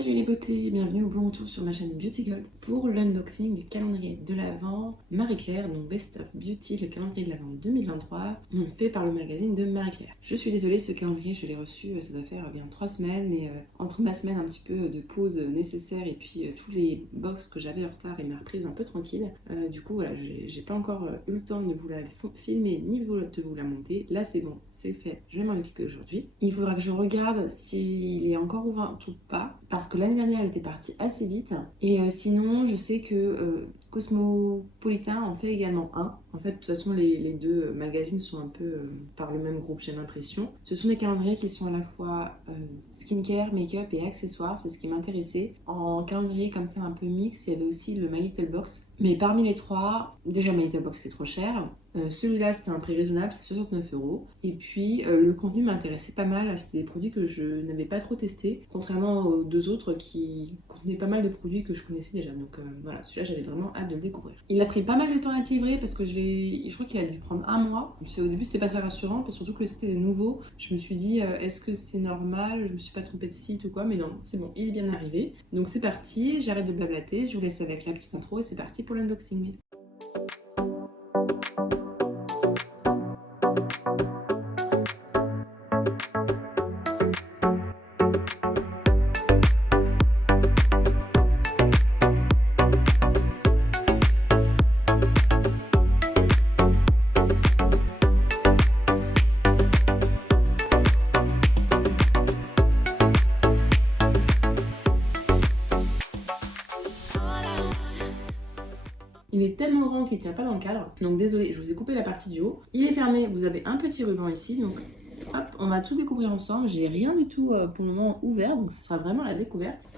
Salut les beautés, bienvenue au bon retour sur ma chaîne Beauty Gold pour l'unboxing du calendrier de l'Avent Marie-Claire, donc Best of Beauty, le calendrier de l'Avent 2023, fait par le magazine de Marie-Claire. Je suis désolée, ce calendrier, je l'ai reçu, ça doit faire bien 3 semaines, mais entre ma semaine un petit peu de pause nécessaire et puis tous les box que j'avais en retard et ma reprise un peu tranquille, du coup voilà, j'ai pas encore eu le temps de vous la filmer ni de vous la monter. Là c'est bon, c'est fait, je vais m'en occuper aujourd'hui. Il faudra que je regarde s'il est encore ouvert ou pas, parce que l'année dernière elle était partie assez vite, et sinon je sais que Cosmopolitan en fait également un. En fait de toute façon les deux magazines sont un peu par le même groupe, j'ai l'impression. Ce sont des calendriers qui sont à la fois skincare, make-up et accessoires, c'est ce qui m'intéressait. En calendrier comme ça un peu mix, il y avait aussi le My Little Box, mais parmi les trois, déjà My Little Box c'est trop cher. Celui-là c'était un prix raisonnable, c'est 69 €. Et puis le contenu m'intéressait pas mal, c'était des produits que je n'avais pas trop testés, contrairement aux deux autres qui contenaient pas mal de produits que je connaissais déjà. Donc voilà, celui-là j'avais vraiment hâte de le découvrir. Il a pris pas mal de temps à être livré parce que je crois qu'il a dû prendre un mois. Au début c'était pas très rassurant, parce surtout que le site était nouveau. Je me suis dit est-ce que c'est normal, je me suis pas trompée de site ou quoi, mais non, c'est bon, il est bien arrivé. Donc c'est parti, j'arrête de blablater, je vous laisse avec la petite intro et c'est parti pour l'unboxing. Il est tellement grand qu'il ne tient pas dans le cadre, donc désolé, je vous ai coupé la partie du haut. Il est fermé, vous avez un petit ruban ici, donc hop, on va tout découvrir ensemble. J'ai rien du tout pour le moment ouvert, donc ce sera vraiment la découverte.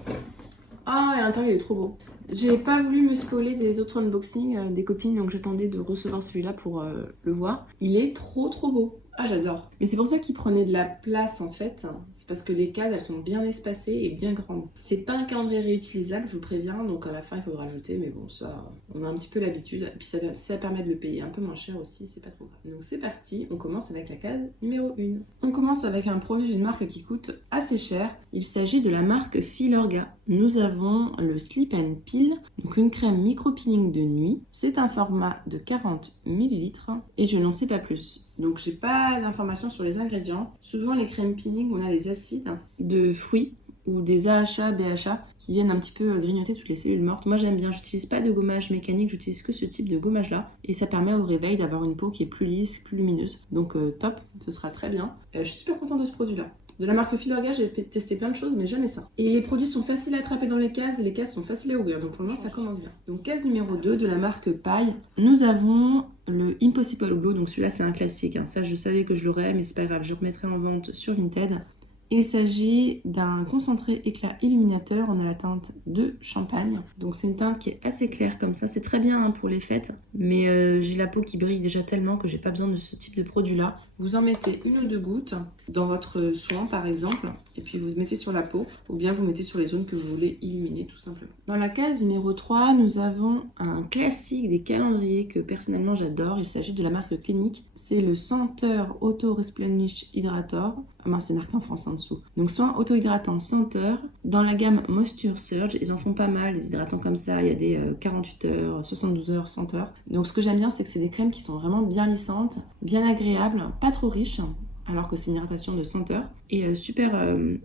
Ah, et à l'intérieur il est trop beau. J'ai pas voulu me spoiler des autres unboxings des copines, donc j'attendais de recevoir celui-là pour le voir. Il est trop beau. Ah, j'adore. Mais c'est pour ça qu'il prenait de la place en fait. C'est parce que les cases elles sont bien espacées et bien grandes. C'est pas un calendrier réutilisable, je vous préviens, donc à la fin il faudra rajouter, mais bon, ça, on a un petit peu l'habitude. Et puis ça permet de le payer un peu moins cher aussi, c'est pas trop grave. Donc c'est parti, on commence avec la case numéro 1. On commence avec un produit d'une marque qui coûte assez cher. Il s'agit de la marque Filorga. Nous avons le Sleep and Peel, donc une crème micro-peeling de nuit. C'est un format de 40 ml et je n'en sais pas plus. Donc j'ai pas d'informations sur les ingrédients. Souvent les crèmes peeling, on a des acides de fruits ou des AHA, BHA qui viennent un petit peu grignoter toutes les cellules mortes. Moi j'aime bien, j'utilise pas de gommage mécanique, j'utilise que ce type de gommage là, et ça permet au réveil d'avoir une peau qui est plus lisse, plus lumineuse. Donc top, ce sera très bien. Je suis super contente de ce produit là. De la marque Filorga, j'ai testé plein de choses, mais jamais ça. Et les produits sont faciles à attraper dans les cases, et les cases sont faciles à ouvrir, donc pour le moment ça commence bien. Donc case numéro 2 de la marque Paille, nous avons le Impossible Glow, donc celui-là c'est un classique, hein. Ça je savais que je l'aurais, mais c'est pas grave, je remettrai en vente sur Vinted. Il s'agit d'un concentré éclat illuminateur, on a la teinte de champagne. Donc c'est une teinte qui est assez claire comme ça, c'est très bien pour les fêtes, mais j'ai la peau qui brille déjà tellement que j'ai pas besoin de ce type de produit là. Vous en mettez 1 ou 2 gouttes dans votre soin par exemple, et puis vous mettez sur la peau, ou bien vous mettez sur les zones que vous voulez illuminer tout simplement. Dans la case numéro 3, nous avons un classique des calendriers que personnellement j'adore, il s'agit de la marque Clinique. C'est le Senteur Auto Resplenish Hydrator. Ah mince, c'est marqué en France en dessous. Donc soin auto-hydratant Senteur dans la gamme Moisture Surge. Ils en font pas mal, des hydratants comme ça. Il y a des 48 heures, 72 heures, 100 heures. Donc ce que j'aime bien, c'est que c'est des crèmes qui sont vraiment bien lissantes, bien agréables, pas trop riches, alors que c'est une hydratation de 100 heures, et super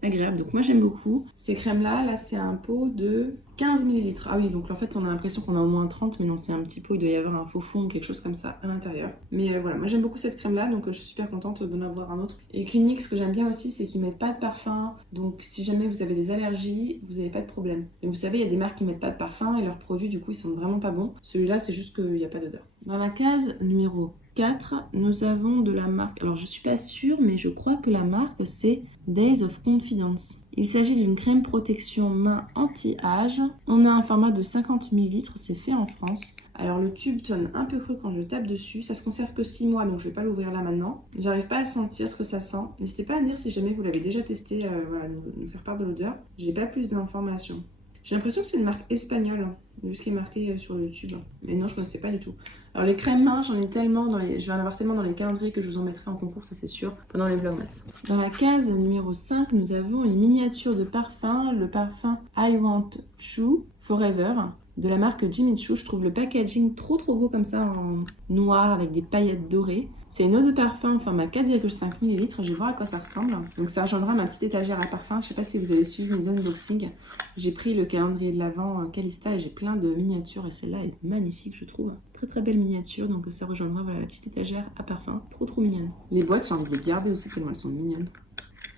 agréable. Donc moi j'aime beaucoup. Ces crèmes-là, là c'est un pot de 15 ml. Ah oui, donc en fait on a l'impression qu'on a au moins 30, mais non, c'est un petit pot, il doit y avoir un faux fond ou quelque chose comme ça à l'intérieur. Mais voilà, moi j'aime beaucoup cette crème-là, donc je suis super contente d'en avoir un autre. Et Clinique, ce que j'aime bien aussi, c'est qu'ils mettent pas de parfum, donc si jamais vous avez des allergies, vous n'avez pas de problème. Et vous savez, il y a des marques qui mettent pas de parfum et leurs produits du coup ils sont vraiment pas bons. Celui-là c'est juste qu'il n'y a pas d'odeur. Dans la case numéro 4, nous avons de la marque, alors je suis pas sûre, mais je crois que la marque c'est Days of Confidence. Il s'agit d'une crème protection main anti-âge. On a un format de 50 ml, c'est fait en France. Alors le tube sonne un peu creux quand je tape dessus, ça se conserve que 6 mois, donc je vais pas l'ouvrir là maintenant. J'arrive pas à sentir ce que ça sent. N'hésitez pas à me dire si jamais vous l'avez déjà testé, voilà, nous faire part de l'odeur. J'ai pas plus d'informations. J'ai l'impression que c'est une marque espagnole, hein, vu ce qui est marqué sur YouTube. Mais non, je ne sais pas du tout. Alors les crèmes mains, j'en ai tellement, je vais en avoir tellement dans les calendriers que je vous en mettrai en concours, ça c'est sûr, pendant les vlogmas. Dans la case numéro 5, nous avons une miniature de parfum, le parfum I Want Choo Forever, de la marque Jimmy Choo. Je trouve le packaging trop beau comme ça, en noir avec des paillettes dorées. C'est une eau de parfum en format 4,5 ml. Je vais voir à quoi ça ressemble. Donc ça rejoindra ma petite étagère à parfum. Je ne sais pas si vous avez suivi mes unboxings. J'ai pris le calendrier de l'Avent Calista et j'ai plein de miniatures. Et celle-là est magnifique, je trouve. Très belle miniature. Donc ça rejoindra voilà, la petite étagère à parfum. Trop mignonne. Les boîtes, j'ai envie de les garder aussi tellement elles sont mignonnes.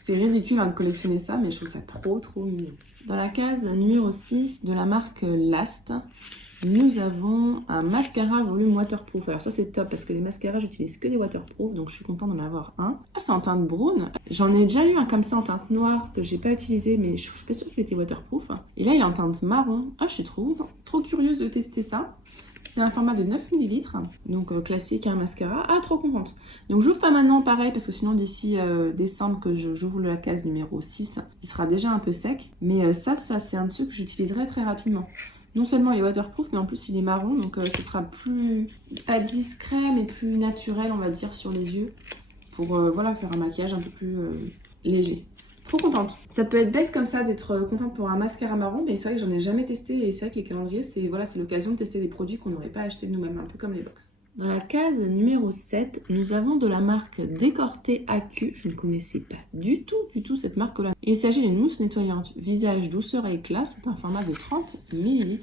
C'est ridicule de collectionner ça, mais je trouve ça trop mignon. Dans la case numéro 6 de la marque Last, nous avons un mascara volume waterproof. Alors ça c'est top parce que les mascaras j'utilise que des waterproof, donc je suis contente d'en avoir un. Ah, c'est en teinte brown. J'en ai déjà eu un comme ça en teinte noire que j'ai pas utilisé, mais je suis pas sûre qu'il était waterproof. Et là il est en teinte marron. Ah, je suis trop curieuse de tester ça. C'est un format de 9 ml, donc classique, un mascara. Ah, trop contente. Donc j'ouvre pas maintenant pareil, parce que sinon d'ici décembre que j'ouvre la case numéro 6, il sera déjà un peu sec. Mais ça c'est un de ceux que j'utiliserai très rapidement. Non seulement il est waterproof, mais en plus il est marron, donc ce sera plus, pas discret, mais plus naturel, on va dire, sur les yeux. Pour voilà, faire un maquillage un peu plus léger. Trop contente. Ça peut être bête comme ça d'être contente pour un mascara marron, mais c'est vrai que j'en ai jamais testé et c'est vrai que les calendriers, c'est voilà, l'occasion de tester des produits qu'on n'aurait pas achetés de nous-mêmes, un peu comme les box. Dans la case numéro 7, nous avons de la marque Décorté AQ. Je ne connaissais pas du tout cette marque-là. Il s'agit d'une mousse nettoyante visage douceur et éclat. C'est un format de 30 ml.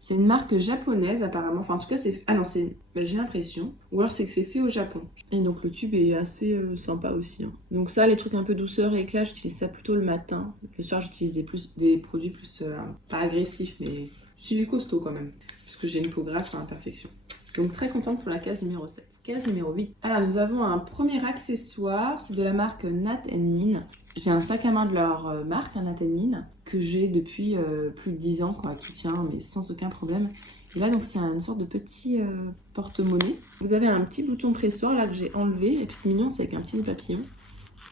C'est une marque japonaise apparemment. Enfin en tout cas c'est... Ah non, j'ai l'impression. Ou alors c'est que c'est fait au Japon. Et donc le tube est assez sympa aussi. Hein. Donc ça, les trucs un peu douceur et éclat, j'utilise ça plutôt le matin. Le soir, j'utilise des produits plus... pas agressifs, mais c'est costaud quand même. Puisque j'ai une peau grasse à imperfection. Donc très contente pour la case numéro 7. Case numéro 8. Alors nous avons un premier accessoire, c'est de la marque Nat Nin. J'ai un sac à main de leur marque, Nat Nin, que j'ai depuis plus de 10 ans, quoi, qui tient mais sans aucun problème. Et là donc c'est une sorte de petit porte-monnaie. Vous avez un petit bouton pressoir là que j'ai enlevé, et puis c'est mignon, c'est avec un petit papillon.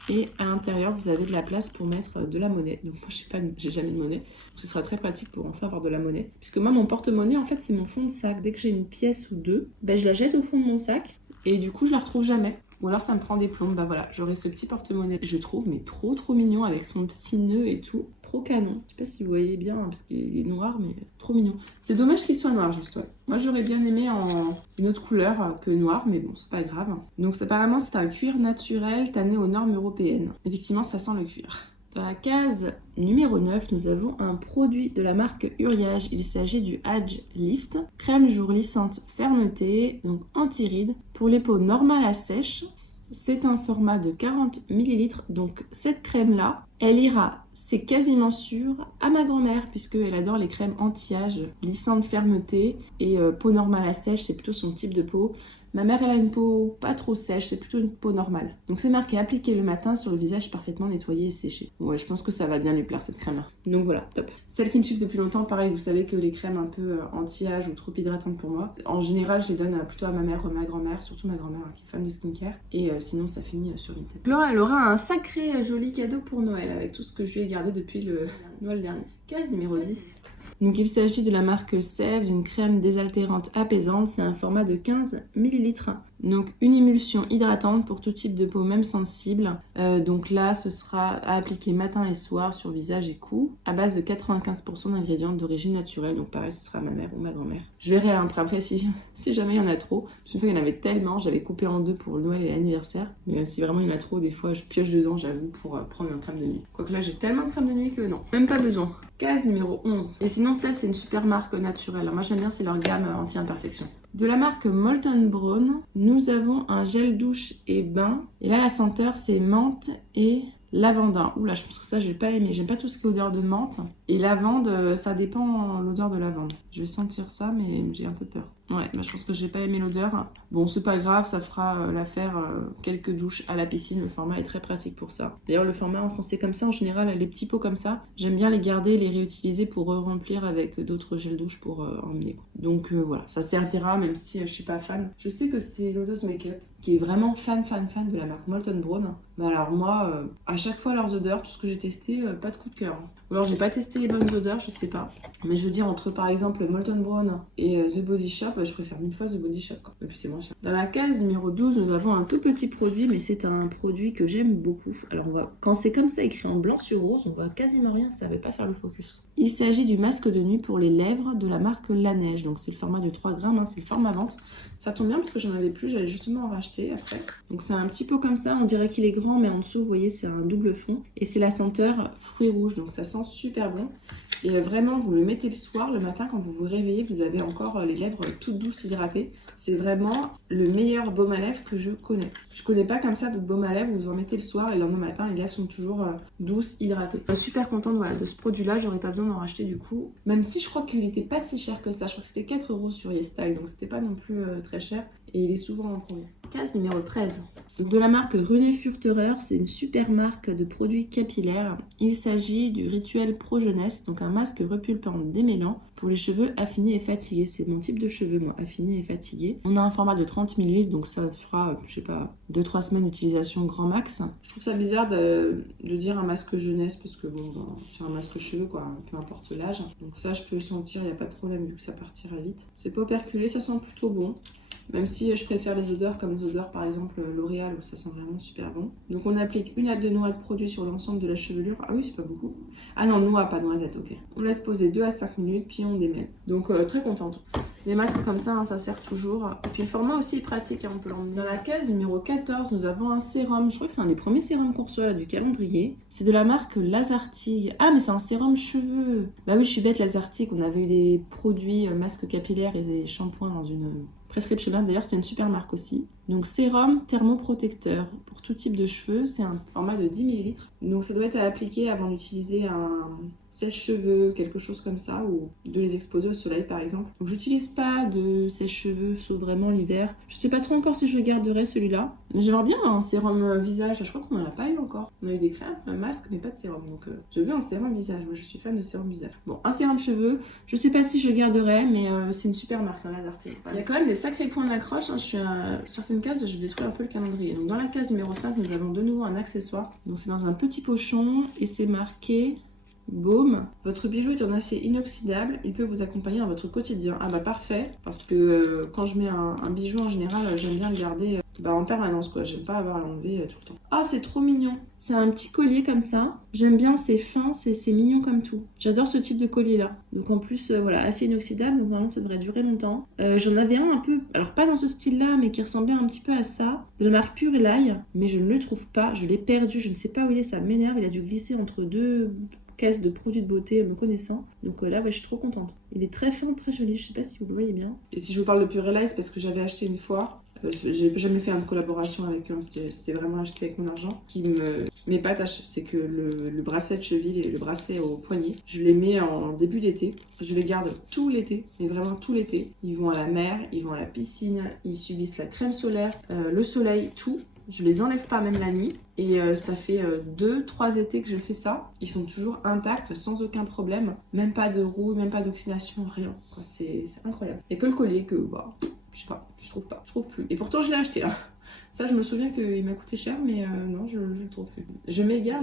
Et à l'intérieur, vous avez de la place pour mettre de la monnaie. Donc moi, j'ai jamais de monnaie. Donc ce sera très pratique pour enfin avoir de la monnaie. Puisque moi, mon porte-monnaie, en fait, c'est mon fond de sac. Dès que j'ai une pièce ou deux, ben, je la jette au fond de mon sac. Et du coup, je la retrouve jamais. Ou alors, ça me prend des plombes. Ben voilà, j'aurai ce petit porte-monnaie. Je trouve, mais trop mignon avec son petit nœud et tout. Trop canon. Je sais pas si vous voyez bien, hein, parce qu'il est noir, mais trop mignon. C'est dommage qu'il soit noir, juste, ouais. Moi, j'aurais bien aimé en une autre couleur que noir, mais bon, c'est pas grave. Donc, apparemment, c'est un cuir naturel tanné aux normes européennes. Effectivement, ça sent le cuir. Dans la case numéro 9, nous avons un produit de la marque Uriage. Il s'agit du Age Lift. Crème jour lissante fermeté, donc anti-rides, pour les peaux normales à sèche. C'est un format de 40 ml, donc cette crème-là, elle ira, c'est quasiment sûr, à ma grand-mère, puisqu'elle adore les crèmes anti-âge, lissantes fermeté, et peau normale à sèche, c'est plutôt son type de peau. Ma mère, elle a une peau pas trop sèche, c'est plutôt une peau normale. Donc c'est marqué appliquer le matin sur le visage parfaitement nettoyé et séché. Ouais, je pense que ça va bien lui plaire cette crème-là. Donc voilà, top. Celles qui me suivent depuis longtemps, pareil, vous savez que les crèmes un peu anti-âge ou trop hydratantes pour moi, en général, je les donne plutôt à ma mère ou ma grand-mère, surtout ma grand-mère qui est fan de skincare. Et sinon, ça finit sur Vinted. Laura, elle aura un sacré joli cadeau pour Noël avec tout ce que je lui ai gardé depuis le Noël dernier. Case numéro 10. Donc il s'agit de la marque Sève, d'une crème désaltérante apaisante, c'est un format de 15 ml. Donc une émulsion hydratante pour tout type de peau, même sensible. Donc là ce sera à appliquer matin et soir sur visage et cou, à base de 95% d'ingrédients d'origine naturelle. Donc pareil, ce sera ma mère ou ma grand-mère. Je verrai après si jamais il y en a trop. Une fois il y en avait tellement, j'avais coupé en deux pour le Noël et l'anniversaire. Mais si vraiment il y en a trop, des fois je pioche dedans, j'avoue, pour prendre une crème de nuit. Quoique là j'ai tellement de crème de nuit que non, même pas besoin. Case numéro 11. Et sinon, celle, c'est une super marque naturelle. Moi, j'aime bien, c'est leur gamme anti-imperfection. De la marque Molton Brown, nous avons un gel douche et bain. Et là, la senteur, c'est menthe et lavandin. Oula, je pense que ça, j'ai pas aimé. J'aime pas tout ce qui est odeur de menthe. Et lavande, ça dépend l'odeur de lavande. Je vais sentir ça, mais j'ai un peu peur. Ouais, bah, je pense que j'ai pas aimé l'odeur. Bon, c'est pas grave, ça fera l'affaire quelques douches à la piscine. Le format est très pratique pour ça. D'ailleurs, le format enfoncé comme ça, en général, les petits pots comme ça, j'aime bien les garder, les réutiliser pour remplir avec d'autres gels douche pour emmener. Donc voilà, ça servira même si je suis pas fan. Je sais que c'est l'oseuse Make-up qui est vraiment fan de la marque Molton Brown. Bah alors moi, à chaque fois leurs odeurs, tout ce que j'ai testé, pas de coup de cœur. Ou alors j'ai pas testé les bonnes odeurs, je sais pas. Mais je veux dire, entre par exemple Molton Brown et The Body Shop, je préfère 1000 fois The Body Shop, quoi. Et puis c'est moins cher. Dans la case numéro 12, nous avons un tout petit produit, mais c'est un produit que j'aime beaucoup. Alors quand c'est comme ça écrit en blanc sur rose, on voit quasiment rien, ça ne va pas faire le focus. Il s'agit du masque de nuit pour les lèvres de la marque La Neige. Donc c'est le format de 3 grammes, hein, c'est le format vente. Ça tombe bien parce que j'en avais plus, j'allais justement en racheter après. Donc c'est un petit pot comme ça, on dirait qu'il est grand, mais en dessous, vous voyez, c'est un double fond. Et c'est la senteur fruits rouges, donc ça sent super bon. Et vraiment, vous le mettez le soir, le matin, quand vous vous réveillez, vous avez encore les lèvres toutes douces, hydratées. C'est vraiment le meilleur baume à lèvres que je connais. Je connais pas comme ça d'autres baumes à lèvres où vous en mettez le soir et le lendemain matin, les lèvres sont toujours douces, hydratées. Je suis super contente de ce produit-là, j'aurais pas besoin d'en racheter du coup. Même si je crois qu'il était pas si cher que ça, je crois que c'était 4 € sur YesStyle, donc c'était pas non plus très cher. Et il est souvent en promo. Case numéro 13. De la marque René Furterer, c'est une super marque de produits capillaires. Il s'agit du Rituel Pro Jeunesse, donc un masque repulpant démêlant pour les cheveux affinés et fatigués. C'est mon type de cheveux, moi, affinés et fatigués. On a un format de 30 ml, donc ça fera, je sais pas, 2-3 semaines d'utilisation grand max. Je trouve ça bizarre de dire un masque jeunesse, parce que bon, c'est un masque cheveux, quoi, peu importe l'âge. Donc ça, je peux le sentir, il n'y a pas de problème, vu que ça partira vite. C'est pas operculé, ça sent plutôt bon. Même si je préfère les odeurs comme les odeurs par exemple L'Oréal où ça sent vraiment super bon. Donc on applique une à 2 noix de produit sur l'ensemble de la chevelure. Ah oui, c'est pas beaucoup. Ah non, noix, pas noisette, ok. On laisse poser 2 à 5 minutes puis on démêle. Donc très contente. Les masques comme ça, hein, ça sert toujours. Et puis le format aussi est pratique, hein, on peut l'emmener. Dans la case numéro 14, nous avons un sérum. Je crois que c'est un des premiers sérums qu'on reçoit là, du calendrier. C'est de la marque Lazartigue. Ah mais c'est un sérum cheveux. Bah oui, je suis bête, Lazartigue. On avait eu des produits masques capillaires et des shampoings dans une prescription. D'ailleurs, c'était une super marque aussi. Donc, sérum thermoprotecteur pour tout type de cheveux. C'est un format de 10 ml. Donc, ça doit être à appliquer avant d'utiliser un sèche-cheveux, quelque chose comme ça, ou de les exposer au soleil, par exemple. Donc, j'utilise pas de sèche-cheveux, sauf vraiment l'hiver. Je sais pas trop encore si je le garderai, celui-là. Mais j'aimerais bien un sérum visage. Je crois qu'on en a pas eu encore. On a eu des crèmes, un masque, mais pas de sérum. Donc, je veux un sérum visage. Moi, je suis fan de sérum visage. Bon, un sérum cheveux. Je sais pas si je le garderai, mais c'est une super marque, hein, Lazartigue. Il y a quand même des sacrés points d'accroche. Hein. Je suis sur une case, je détruis un peu le calendrier. Donc, dans la case numéro 5, nous avons de nouveau un accessoire. Donc, c'est dans un petit pochon et c'est marqué baume. Votre bijou est en acier inoxydable. Il peut vous accompagner dans votre quotidien. Ah bah parfait. Parce que quand je mets un bijou en général, j'aime bien le garder en permanence, quoi. J'aime pas avoir à l'enlever tout le temps. Ah, c'est trop mignon. C'est un petit collier comme ça. J'aime bien, c'est fin, c'est mignon comme tout. J'adore ce type de collier là. Donc en plus, voilà, acier inoxydable. Donc normalement, ça devrait durer longtemps. J'en avais un peu, alors pas dans ce style là, mais qui ressemblait un petit peu à ça. De la marque Pure Élaï. Mais je ne le trouve pas. Je l'ai perdu. Je ne sais pas où il est. Ça m'énerve. Il a dû glisser entre deux caisse de produits de beauté me connaissant. Donc là, ouais, je suis trop contente. Il est très fin, très joli. Je sais pas si vous le voyez bien. Et si je vous parle de Pure Light, c'est parce que j'avais acheté une fois. J'ai jamais fait une collaboration avec eux. C'était vraiment acheté avec mon argent. Qui m'épate, c'est que le bracelet de cheville et le bracelet au poignet, je les mets en début d'été. Je les garde tout l'été, mais vraiment tout l'été. Ils vont à la mer, ils vont à la piscine, ils subissent la crème solaire, le soleil, tout. Je les enlève pas même la nuit et ça fait 2-3 étés que je fais ça. Ils sont toujours intacts, sans aucun problème. Même pas de rouille, même pas d'oxydation, rien. C'est incroyable. Il n'y a que le collier que, je sais pas, je trouve pas. Je trouve plus. Et pourtant, je l'ai acheté. Hein. Ça, je me souviens qu'il m'a coûté cher, mais non, je le trouve plus. Je m'égare.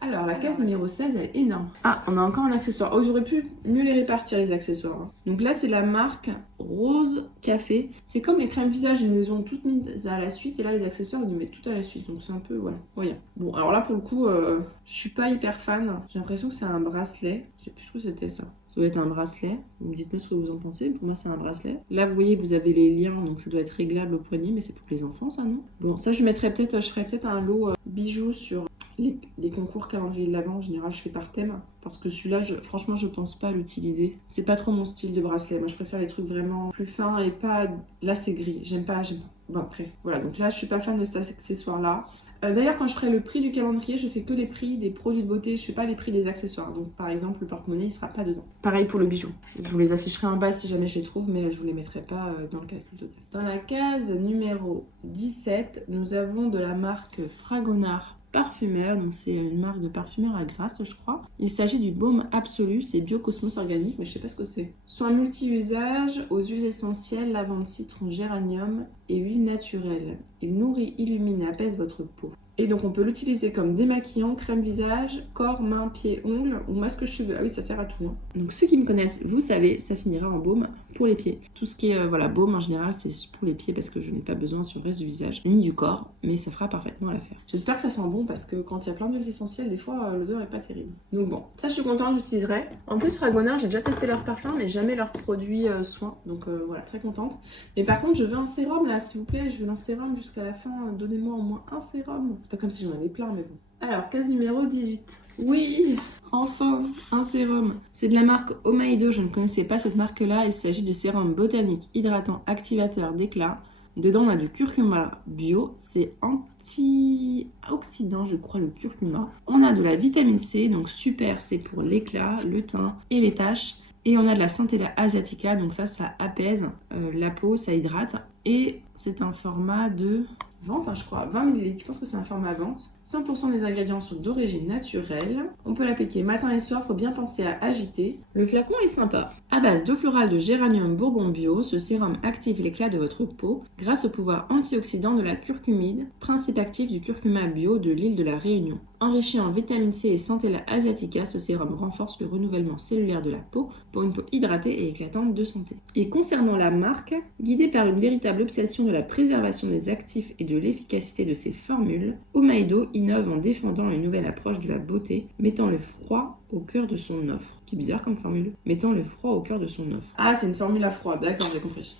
Alors, la case numéro 16, elle est énorme. Ah, on a encore un accessoire. Oh, j'aurais pu mieux les répartir, les accessoires. Hein. Donc là, c'est la marque Rose Café. C'est comme les crèmes visage, ils nous ont toutes mises à la suite. Et là, les accessoires, ils nous mettent tout à la suite. Donc c'est un peu, voilà. Voyons. Bon, alors là, pour le coup, je suis pas hyper fan. J'ai l'impression que c'est un bracelet. Je sais plus ce que c'était ça. Ça doit être un bracelet. Vous me dites-moi ce que vous en pensez. Pour moi, c'est un bracelet. Là, vous voyez, vous avez les liens. Donc ça doit être réglable au poignet. Mais c'est pour les enfants, ça, non? Bon, ça, je ferais peut-être un lot bijoux sur les concours calendrier de l'Avent. En général, je fais par thème. Parce que celui-là, franchement, je pense pas l'utiliser. C'est pas trop mon style de bracelet. Moi, je préfère les trucs vraiment plus fins et pas... Là, c'est gris. J'aime pas. Bon, bref. Voilà, donc là, je suis pas fan de cet accessoire-là. D'ailleurs, quand je ferai le prix du calendrier, je fais que les prix des produits de beauté. Je fais pas les prix des accessoires. Donc, par exemple, le porte-monnaie, il sera pas dedans. Pareil pour le bijou. Je vous les afficherai en bas si jamais je les trouve, mais je vous les mettrai pas dans le calcul total. Dans la case numéro 17, nous avons de la marque Fragonard Parfumeur, donc c'est une marque de parfumeur à grasse, je crois. Il s'agit du baume absolu, c'est Biocosmos organique, mais je sais pas ce que c'est. Soin multi-usage aux huiles essentielles, lavande, citron, géranium et huile naturelle. Il nourrit, illumine et apaise votre peau. Et donc on peut l'utiliser comme démaquillant, crème visage, corps, mains, pieds, ongles ou masque cheveux. Ah oui, ça sert à tout. Hein. Donc ceux qui me connaissent, vous savez, ça finira en baume pour les pieds. Tout ce qui est baume en général, c'est pour les pieds parce que je n'ai pas besoin sur le reste du visage ni du corps, mais ça fera parfaitement l'affaire. J'espère que ça sent bon parce que quand il y a plein d'huiles essentielles, des fois l'odeur est pas terrible. Donc bon, ça je suis contente, j'utiliserai. En plus Fragonard, j'ai déjà testé leur parfum mais jamais leurs produits soins. Donc voilà, très contente. Mais par contre, je veux un sérum là, s'il vous plaît, je veux un sérum jusqu'à la fin. Donnez-moi au moins un sérum. C'est pas comme si j'en avais plein, mais bon. Alors, case numéro 18. Oui, enfin, un sérum. C'est de la marque Omaido, je ne connaissais pas cette marque-là. Il s'agit de sérum botanique, hydratant, activateur d'éclat. Dedans, on a du curcuma bio. C'est antioxydant, je crois, le curcuma. On a de la vitamine C, donc super, c'est pour l'éclat, le teint et les taches. Et on a de la Centella asiatica, donc ça apaise la peau, ça hydrate. Et c'est un format de vente, hein, je crois, 20 ml. Je pense que c'est un format vente. 100% des ingrédients sont d'origine naturelle. On peut l'appliquer matin et soir, faut bien penser à agiter. Le flacon est sympa. À base d'eau florale de géranium bourbon bio, ce sérum active l'éclat de votre peau grâce au pouvoir antioxydant de la curcumide, principe actif du curcuma bio de l'île de la Réunion. Enrichi en vitamine C et Centella asiatica, ce sérum renforce le renouvellement cellulaire de la peau pour une peau hydratée et éclatante de santé. Et concernant la marque, guidée par une véritable obsession de la préservation des actifs et de l'efficacité de ses formules, Omaido innove en défendant une nouvelle approche de la beauté, mettant le froid au cœur de son offre. C'est bizarre comme formule. Mettant le froid au cœur de son offre. Ah, c'est une formule à froid, d'accord, j'ai compris.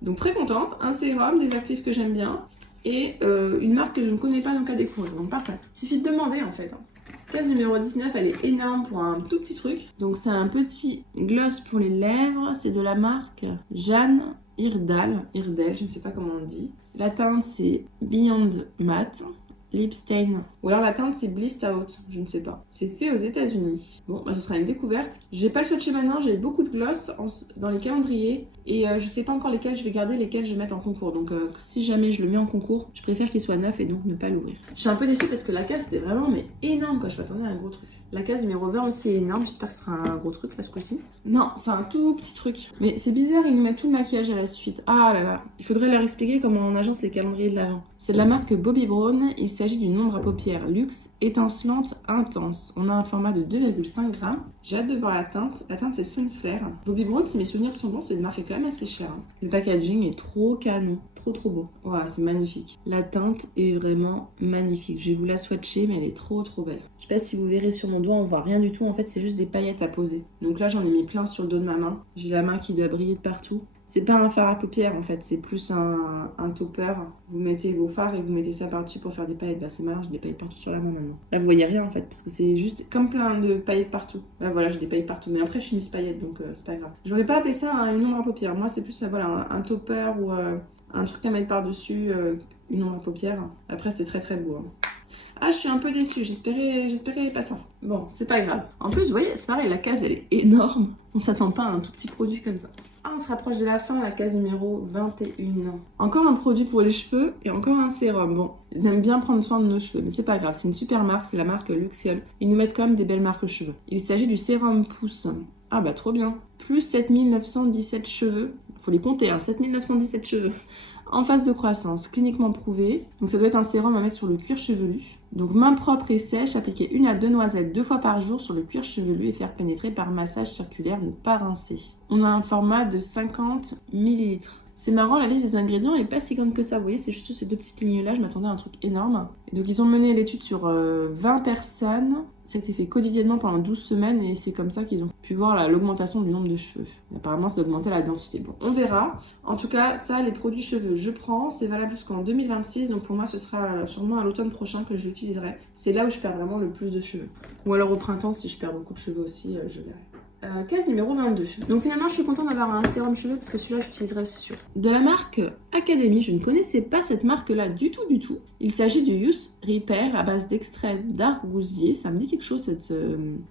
Donc très contente, un sérum, des actifs que j'aime bien, et une marque que je ne connais pas donc à découvrir. Donc parfait. Il suffit de demander en fait. Case numéro 19, elle est énorme pour un tout petit truc. Donc c'est un petit gloss pour les lèvres. C'est de la marque Jeanne Iredale, je ne sais pas comment on dit. La teinte c'est Beyond Matte. Lip Stain. Ou alors la teinte c'est Blissed Out, je ne sais pas. C'est fait aux États-Unis. Bon, bah, ce sera une découverte. J'ai pas le swatché maintenant, j'ai beaucoup de gloss dans les calendriers et je sais pas encore lesquels je vais garder, lesquels je vais mettre en concours. Donc si jamais je le mets en concours, je préfère qu'il soit neuf et donc ne pas l'ouvrir. Je suis un peu déçue parce que la case c'était vraiment énorme quoi. Je m'attendais à un gros truc. La case numéro 20 aussi est énorme. J'espère que ce sera un gros truc là ce coup-ci. Non, c'est un tout petit truc. Mais c'est bizarre, ils nous mettent tout le maquillage à la suite. Ah là là, il faudrait leur expliquer comment on agence les calendriers de l'avant. C'est de la marque Bobbi Brown. Il s'agit d'une ombre à paupières luxe, étincelante, intense. On a un format de 2,5 grammes. J'ai hâte de voir la teinte. La teinte c'est Sunflare. Bobbi Brown, si mes souvenirs sont bons, c'est une marque quand même assez chère. Le packaging est trop canon. Trop beau. Wow, c'est magnifique. La teinte est vraiment magnifique. Je vais vous la swatcher, mais elle est trop belle. Je sais pas si vous verrez sur mon doigt, on voit rien du tout. En fait, c'est juste des paillettes à poser. Donc là, j'en ai mis plein sur le dos de ma main. J'ai la main qui doit briller de partout. C'est pas un fard à paupières en fait, c'est plus un topper. Vous mettez vos fards et vous mettez ça par-dessus pour faire des paillettes. Bah c'est malin, j'ai des paillettes partout sur la main maintenant. Là vous voyez rien en fait, parce que c'est juste comme plein de paillettes partout. Bah voilà, j'ai des paillettes partout. Mais après je suis Miss Paillettes donc c'est pas grave. J'aurais pas appelé ça une ombre à paupières. Moi c'est plus voilà, un topper ou un truc à mettre par-dessus, une ombre à paupières. Après c'est très beau. Hein. Ah, je suis un peu déçue, j'espérais pas ça. Bon, c'est pas grave. En plus, vous voyez, c'est pareil, la case, elle est énorme. On s'attend pas à un tout petit produit comme ça. Ah, on se rapproche de la fin, la case numéro 21. Encore un produit pour les cheveux et encore un sérum. Bon, ils aiment bien prendre soin de nos cheveux, mais c'est pas grave. C'est une super marque, c'est la marque Luxiol. Ils nous mettent quand même des belles marques cheveux. Il s'agit du sérum Pousse. Ah bah trop bien. Plus 7917 cheveux. Faut les compter, hein, 7917 cheveux. En phase de croissance, cliniquement prouvé. Donc ça doit être un sérum à mettre sur le cuir chevelu. Donc main propre et sèche, appliquer 1 à 2 noisettes 2 fois par jour sur le cuir chevelu et faire pénétrer par massage circulaire, ne pas rincer. On a un format de 50 ml. C'est marrant, la liste des ingrédients est pas si grande que ça, vous voyez, c'est juste ces deux petites lignes-là, je m'attendais à un truc énorme. Et donc ils ont mené l'étude sur 20 personnes, ça a été fait quotidiennement pendant 12 semaines et c'est comme ça qu'ils ont pu voir l'augmentation du nombre de cheveux. Et apparemment ça a augmenté la densité, bon, on verra. En tout cas, ça, les produits cheveux, je prends, c'est valable jusqu'en 2026, donc pour moi ce sera sûrement à l'automne prochain que je l'utiliserai. C'est là où je perds vraiment le plus de cheveux. Ou alors au printemps, si je perds beaucoup de cheveux aussi, je verrai. Case numéro 22. Donc finalement je suis contente d'avoir un sérum cheveux parce que celui-là j'utiliserai c'est sûr. De la marque Academy, je ne connaissais pas cette marque là du tout. Il s'agit du Youth Repair à base d'extrait d'argousier. Ça me dit quelque chose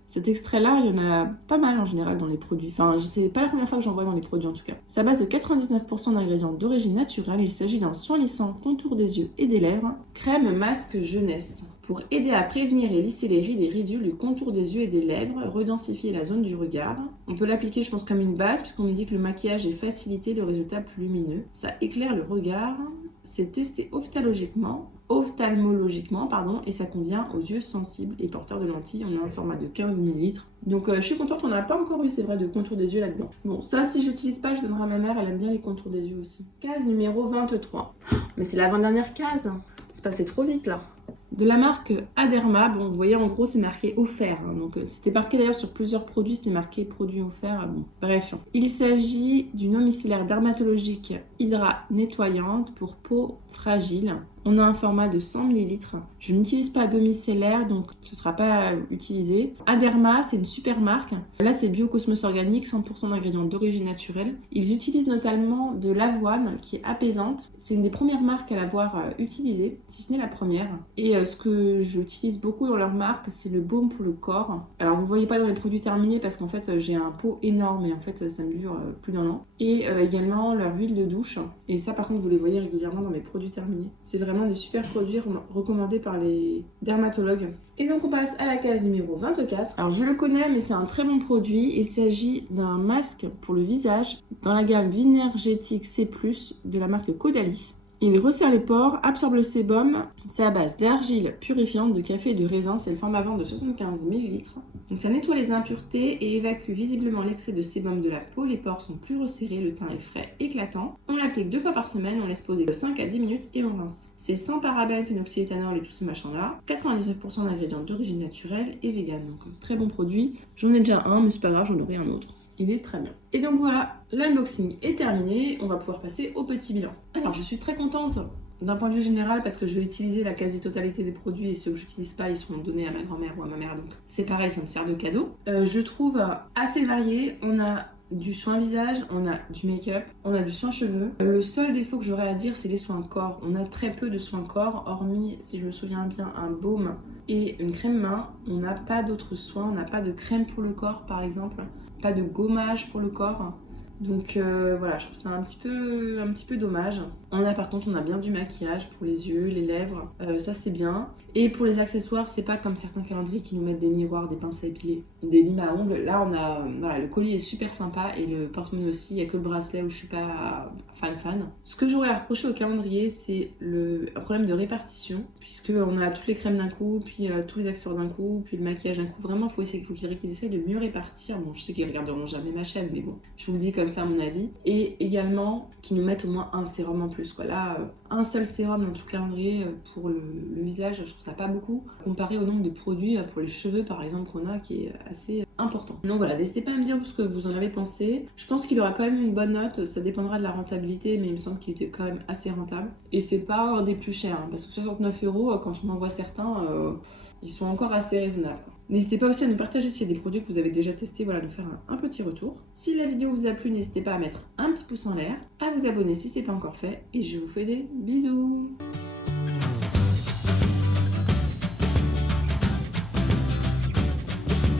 cet extrait là, il y en a pas mal en général dans les produits. Enfin c'est pas la première fois que j'en vois dans les produits en tout cas. C'est à base de 99% d'ingrédients d'origine naturelle. Il s'agit d'un soin lissant contour des yeux et des lèvres. Crème masque jeunesse. Pour aider à prévenir et lisser les rides et ridules du contour des yeux et des lèvres, redensifier la zone du regard. On peut l'appliquer, je pense, comme une base, puisqu'on nous dit que le maquillage est facilité, le résultat plus lumineux. Ça éclaire le regard. C'est testé ophtalmologiquement. ophtalmologiquement, pardon, et ça convient aux yeux sensibles et porteurs de lentilles. On a un format de 15 ml. Donc je suis contente, on n'a pas encore eu, c'est vrai, de contour des yeux là-dedans. Bon, ça, si j'utilise pas, je donnerai à ma mère, elle aime bien les contours des yeux aussi. Case numéro 23. Mais c'est l'avant-dernière case. C'est passé trop vite là. De la marque Aderma, bon vous voyez en gros c'est marqué offert, hein, donc c'était marqué d'ailleurs sur plusieurs produits, c'était marqué produit offert, bon bref. Il s'agit d'une eau micellaire dermatologique hydra nettoyante pour peau fragile. On a un format de 100 ml. Je n'utilise pas d'eau micellaire, donc ce ne sera pas utilisé. Aderma, c'est une super marque. Là, c'est Biocosmos Organique, 100% d'ingrédients d'origine naturelle. Ils utilisent notamment de l'avoine qui est apaisante. C'est une des premières marques à l'avoir utilisée, si ce n'est la première. Et ce que j'utilise beaucoup dans leur marque, c'est le baume pour le corps. Alors, vous ne voyez pas dans les produits terminés parce qu'en fait, j'ai un pot énorme et en fait, ça me dure plus d'un an. Et également leur huile de douche. Et ça, par contre, vous les voyez régulièrement dans mes produits terminés. C'est vraiment des super produits recommandés par les dermatologues. Et donc on passe à la case numéro 24. Alors je le connais mais c'est un très bon produit. Il s'agit d'un masque pour le visage dans la gamme Vinergétique C+, de la marque Caudalie. Il resserre les pores, absorbe le sébum. C'est à base d'argile purifiante, de café et de raisin. C'est le format vent de 75 ml. Donc ça nettoie les impuretés et évacue visiblement l'excès de sébum de la peau. Les pores sont plus resserrés, le teint est frais, éclatant. On l'applique 2 fois par semaine, on laisse poser de 5 à 10 minutes et on rince. C'est sans parabènes, phénoxyéthanol et tous ces machins-là. 99% d'ingrédients d'origine naturelle et vegan. Donc un très bon produit. J'en ai déjà un, mais c'est pas grave, j'en aurai un autre. Il est très bien. Et donc voilà, l'unboxing est terminé. On va pouvoir passer au petit bilan. Alors je suis très contente d'un point de vue général parce que je vais utiliser la quasi-totalité des produits et ceux que j'utilise pas, ils seront donnés à ma grand-mère ou à ma mère. Donc c'est pareil, ça me sert de cadeau. Je trouve assez varié. On a du soin visage, on a du make-up, on a du soin cheveux. Le seul défaut que j'aurais à dire, c'est les soins corps. On a très peu de soins corps, hormis, si je me souviens bien, un baume et une crème main. On n'a pas d'autres soins, on n'a pas de crème pour le corps par exemple, pas de gommage pour le corps. Donc voilà, je trouve ça un petit peu dommage. On a par contre, on a bien du maquillage pour les yeux, les lèvres, ça c'est bien. Et pour les accessoires, c'est pas comme certains calendriers qui nous mettent des miroirs, des pinces à épiler, des limes à ongles. Là, on a, voilà, le collier est super sympa et le porte-monnaie aussi. Il n'y a que le bracelet où je suis pas fan. Ce que j'aurais à reprocher au calendrier, c'est un problème de répartition, puisque on a toutes les crèmes d'un coup, puis tous les accessoires d'un coup, puis le maquillage d'un coup. Vraiment, faut qu'ils essaient de mieux répartir. Bon, je sais qu'ils regarderont jamais ma chaîne, mais bon, je vous le dis comme ça à mon avis. Et également, qu'ils nous mettent au moins un sérum en plus, quoi. Là, un seul sérum dans tout le calendrier pour le visage, je trouve ça pas beaucoup, comparé au nombre de produits pour les cheveux par exemple qu'on a, qui est assez important. Donc voilà, n'hésitez pas à me dire ce que vous en avez pensé. Je pense qu'il aura quand même une bonne note, ça dépendra de la rentabilité, mais il me semble qu'il était quand même assez rentable. Et c'est pas un des plus chers, hein, parce que 69 €, quand on en voit certains, ils sont encore assez raisonnables, quoi. N'hésitez pas aussi à nous partager s'il y a des produits que vous avez déjà testés, voilà, nous faire un petit retour. Si la vidéo vous a plu, n'hésitez pas à mettre un petit pouce en l'air, à vous abonner si ce n'est pas encore fait, et je vous fais des bisous.